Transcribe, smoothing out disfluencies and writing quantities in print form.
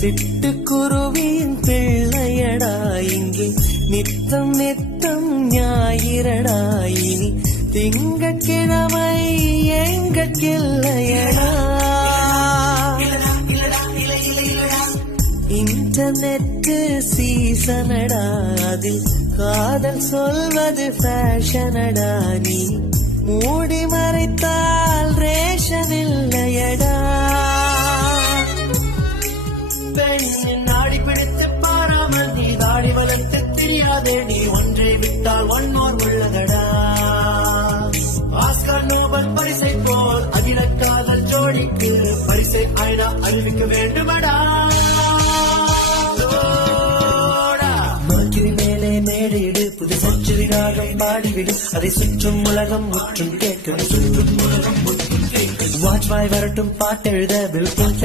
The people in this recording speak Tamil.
சிட்டுக்குருவியின் பிள்ளையடா இங்கே நித்தம் நித்தம் ஞாயிறடா இனி திங்கட்கிழமை எங்கட்கில்லையடா. இன்டர்நெட் சீசனடா அதில் காதல் சொல்வது ஃபேஷனடா. நீ மூடி மறைத்தால் ரேஷன் இல்லையடா. பெண்ணின் நாடி பிடித்து பாராமல் நீ தாடி வளர்த்து தெரியாதே. நீ ஒன்றை விட்டால் ஒன்னோர் உள்ளதடா. ஆஸ்கர் நோபல் பரிசை போல் அகில காதல் ஜோடிக்கு பரிசை ஐநா அறிவிக்க வேண்டுமடா. மேலே மேடையிடு புது செஞ்சுரி ராகம் பாடிவிடு. அதை சுற்றும் உலகம் முற்றும் கேட்கும். வாஜ்பாய் வரட்டும் பாட்டெழுத பில்குல்